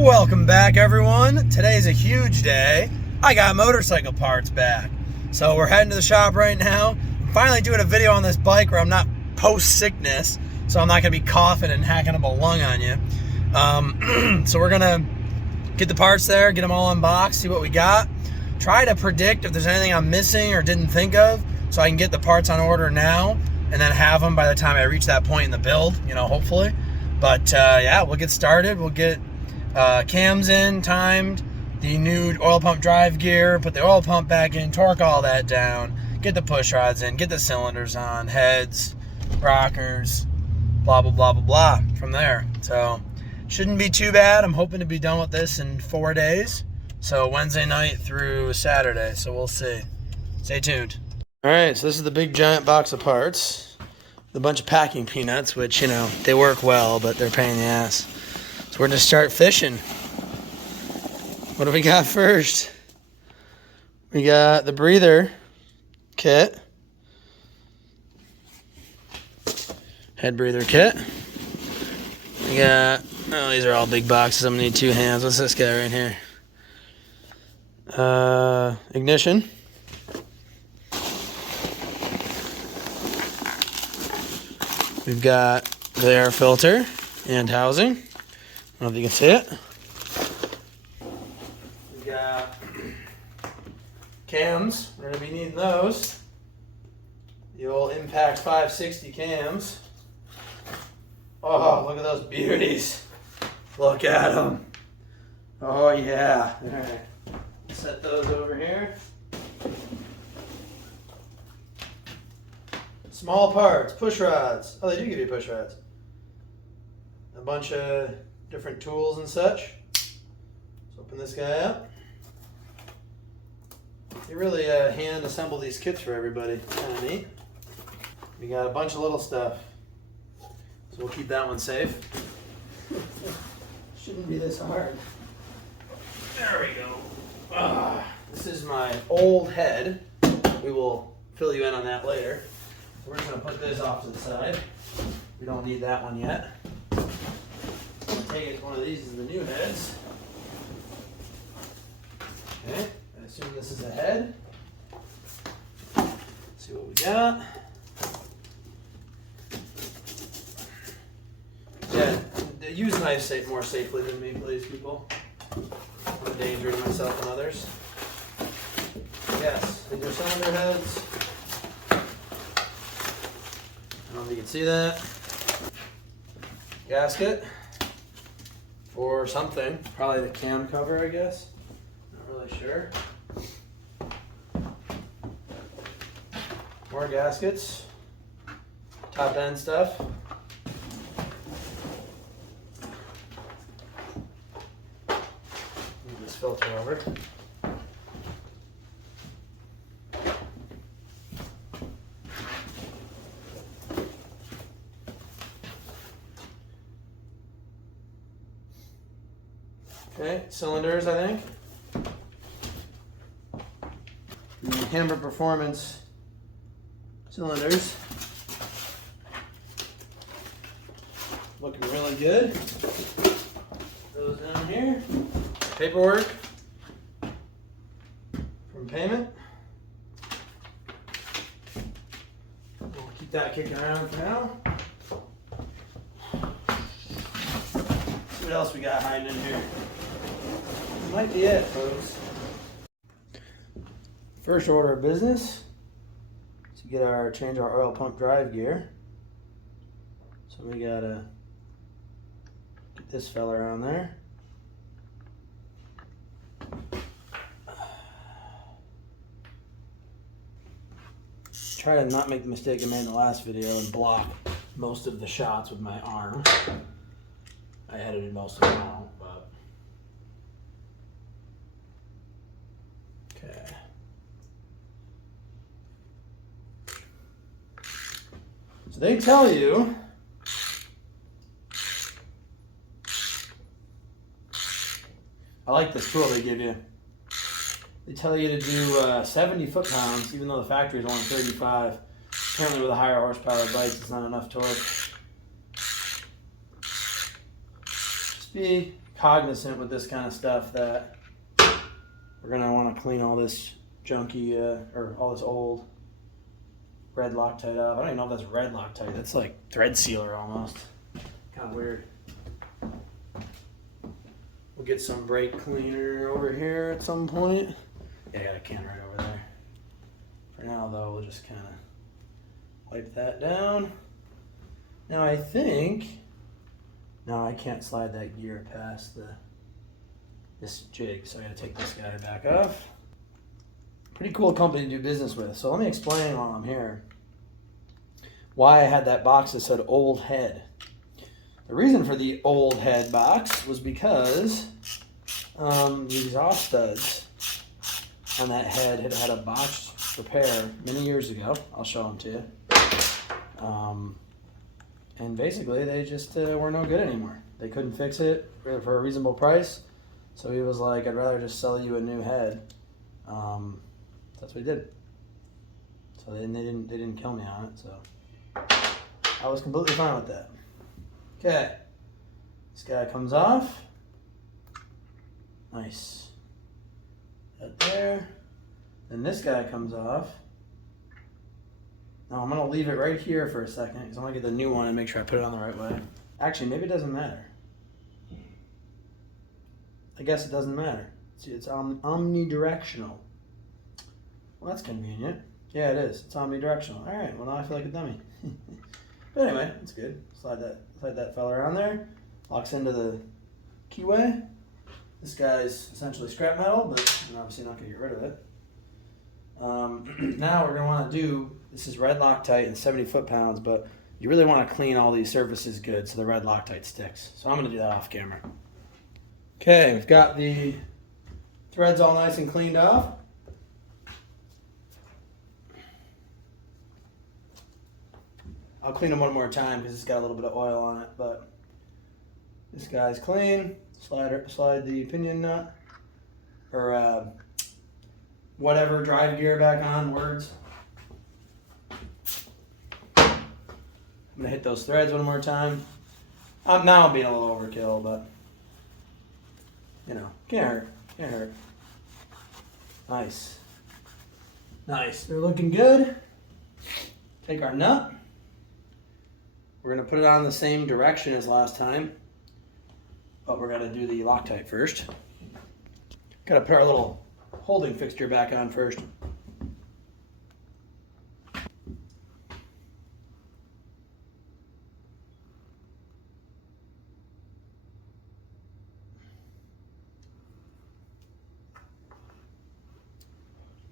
Welcome back, everyone. Today's a huge day. I got motorcycle parts back. So we're heading to the shop right now. I'm finally doing a video on this bike where I'm not post-sickness, so I'm not going to be coughing and hacking up a lung on you. So we're going to get the parts there, get them all unboxed, see what we got. Try to predict if there's anything I'm missing or didn't think of, so I can get the parts on order now and then have them by the time I reach that point in the build, hopefully. But yeah, we'll get started. We'll get cams in, timed, the new oil pump drive gear, put the oil pump back in, torque all that down, get the push rods in, get the cylinders on, heads, rockers, blah, blah, blah, blah, blah from there. So shouldn't be too bad. I'm hoping to be done with this in 4 days. So Wednesday night through Saturday. So we'll see. Stay tuned. All right, so this is the big giant box of parts. A bunch of packing peanuts, which, they work well, but they're a pain in the ass. So we're going to start fishing. What do we got first? We got the breather kit. Head breather kit. We got, these are all big boxes. I'm going to need 2 hands. What's this guy right here? Ignition. We've got the air filter and housing. I don't know if you can see it. We've got cams. We're going to be needing those. The old Impact 560 cams. Oh, look at those beauties. Look at them. Oh, yeah. All right. Set those over here. Small parts, push rods. Oh, they do give you push rods. A bunch of different tools and such. Let's open this guy up. They really hand assemble these kits for everybody. Kind of neat. We got a bunch of little stuff. So we'll keep that one safe. Shouldn't be this hard. There we go. This is my old head. We will fill you in on that later. We're just going to put this off to the side. We don't need that one yet. I'll take it. One of these is the new heads. Okay, I assume this is a head. Let's see what we got. Yeah, use knives more safely than me, please, people. I'm endangering myself and others. Yes, and your cylinder heads. I don't know if you can see that. Gasket for something. Probably the cam cover, I guess. Not really sure. More gaskets. Top end stuff. Move this filter over. Okay, cylinders, I think. The Hammer Performance cylinders. Looking really good. Those down here. Paperwork from payment. We'll keep that kicking around for now. See what else we got hiding in here. Might be it, folks. First order of business is to change our oil pump drive gear. So we gotta get this fella on there. Try to not make the mistake I made in the last video and block most of the shots with my arm. I edited most of them out, but okay. So they tell you I like this tool they give you. They tell you to do 70 foot-pounds, even though the factory is only 35. Apparently with a higher horsepower bikes, it's not enough torque. Just be cognizant with this kind of stuff that we're gonna want to clean all this junky or all this old red Loctite off. I don't even know if that's red Loctite. That's like thread sealer almost. Kind of weird. We'll get some brake cleaner over here at some point. Yeah, I got a can right over there. For now though, we'll just kind of wipe that down. Now I think, no, I can't slide that gear past this jig, so I gotta take this guy back off. Pretty cool company to do business with. So let me explain while I'm here why I had that box that said old head. The reason for the old head box was because the exhaust studs on that head had had a botched repair many years ago. I'll show them to you. And basically they just were no good anymore. They couldn't fix it for a reasonable price. So he was like, I'd rather just sell you a new head. That's what he did. So they didn't kill me on it. So I was completely fine with that. Okay, this guy comes off. Nice. That there. Then this guy comes off. Now I'm gonna leave it right here for a second because I want to get the new one and make sure I put it on the right way. Actually, maybe it doesn't matter. I guess it doesn't matter. See, it's omnidirectional. Well, that's convenient. Yeah, it is. It's omnidirectional. All right. Well, now I feel like a dummy. But anyway, it's good. Slide that fella around there. Locks into the keyway. This guy's essentially scrap metal, but I'm obviously not going to get rid of it. Now we're going to want to do, this is red Loctite and 70 foot-pounds, but you really want to clean all these surfaces good so the red Loctite sticks. So I'm going to do that off camera. Okay, we've got the threads all nice and cleaned off. I'll clean them one more time because it's got a little bit of oil on it, but this guy's clean. Slide the pinion nut or whatever drive gear back on, words. I'm gonna hit those threads one more time. Now I'm being a little overkill, but you know, can't hurt, can't hurt. Nice. Nice, they're looking good. Take our nut. We're gonna put it on the same direction as last time, but we're gonna do the Loctite first. Gotta put our little holding fixture back on first.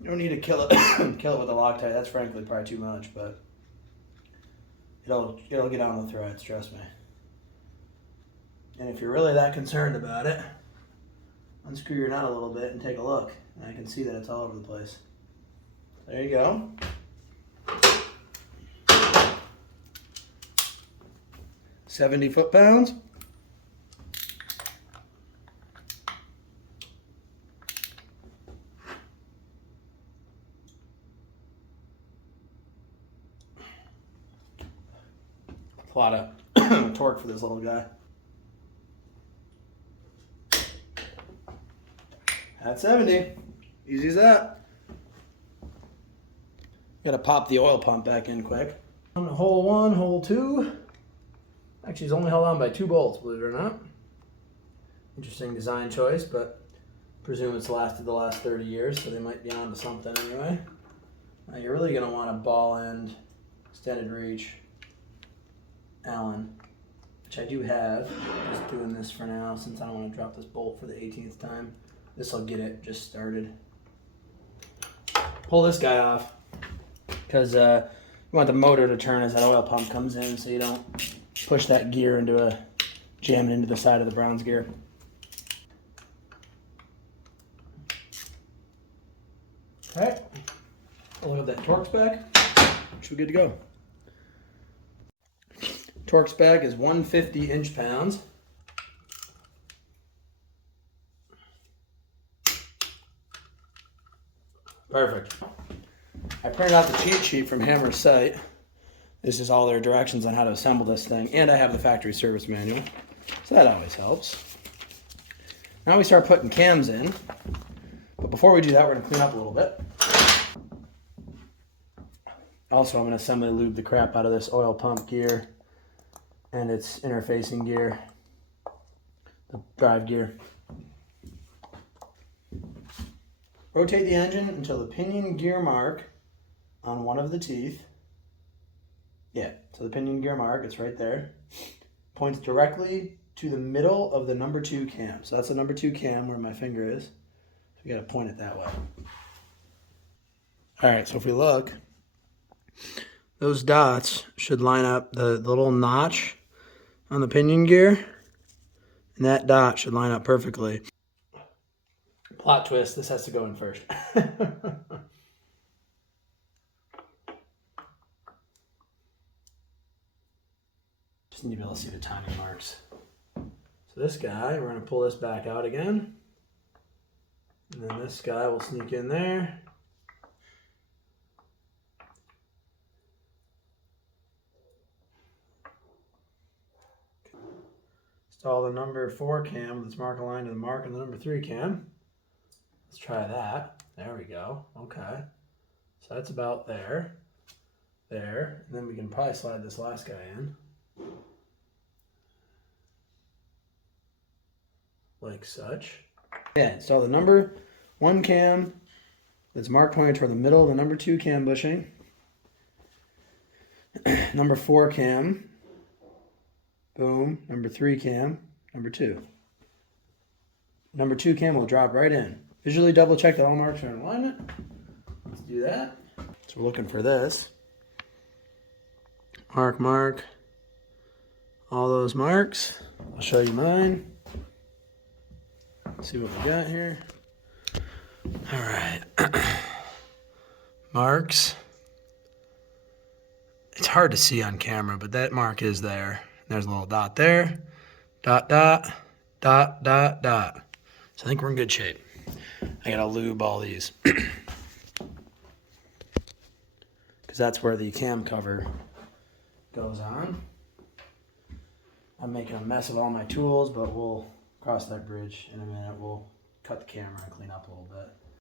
You don't need to kill it kill it with a Loctite. That's frankly probably too much, but it'll get on the threads, trust me. And if you're really that concerned about it, unscrew your nut a little bit and take a look. And I can see that it's all over the place. There you go. $70 foot-pounds. A lot of torque for this little guy. At 70, easy as that. Gotta pop the oil pump back in quick. Hole 1, hole 2. Actually, it's only held on by 2 bolts, believe it or not. Interesting design choice, but I presume it's lasted the last 30 years, so they might be onto something anyway. Now you're really gonna want a ball end, extended reach Allen, which I do have. Just doing this for now since I don't want to drop this bolt for the 18th time. This will get it just started. Pull this guy off because you want the motor to turn as that oil pump comes in, so you don't push that gear into jam it into the side of the bronze gear. All right, load up that Torx bag. Should be good to go. Torx bag is 150 inch-pounds. Perfect. I printed out the cheat sheet from Hammer's site. This is all their directions on how to assemble this thing, and I have the factory service manual, so that always helps. Now we start putting cams in. But before we do that, we're gonna clean up a little bit. Also, I'm gonna semi-lube the crap out of this oil pump gear and its interfacing gear, the drive gear. Rotate the engine until the pinion gear mark on one of the teeth. Yeah, so the pinion gear mark, it's right there. Points directly to the middle of the number 2 cam. So that's the number 2 cam where my finger is. So you gotta point it that way. All right, so if we look, those dots should line up, the little notch on the pinion gear, and that dot should line up perfectly. Plot twist, this has to go in first. Just need to be able to see the timing marks. So this guy, we're going to pull this back out again. And then this guy will sneak in there. Install the number 4 cam that's mark aligned to the mark on the number 3 cam. Let's try that. There we go. Okay. So that's about there. There. And then we can probably slide this last guy in. Like such. Yeah, install the number 1 cam that's marked pointing toward the middle of the number 2 cam bushing. Number 4 cam. Boom. Number 3 cam. Number 2. Number 2 cam will drop right in. Visually double check that all marks are in alignment. Let's do that. So we're looking for this. Mark, mark. All those marks. I'll show you mine. See what we got here. All right. Marks. It's hard to see on camera, but that mark is there. There's a little dot there. Dot, dot, dot, dot, dot. So I think we're in good shape. I gotta lube all these. Because that's where the cam cover goes on. I'm making a mess of all my tools, but we'll cross that bridge in a minute. We'll cut the camera and clean up a little bit.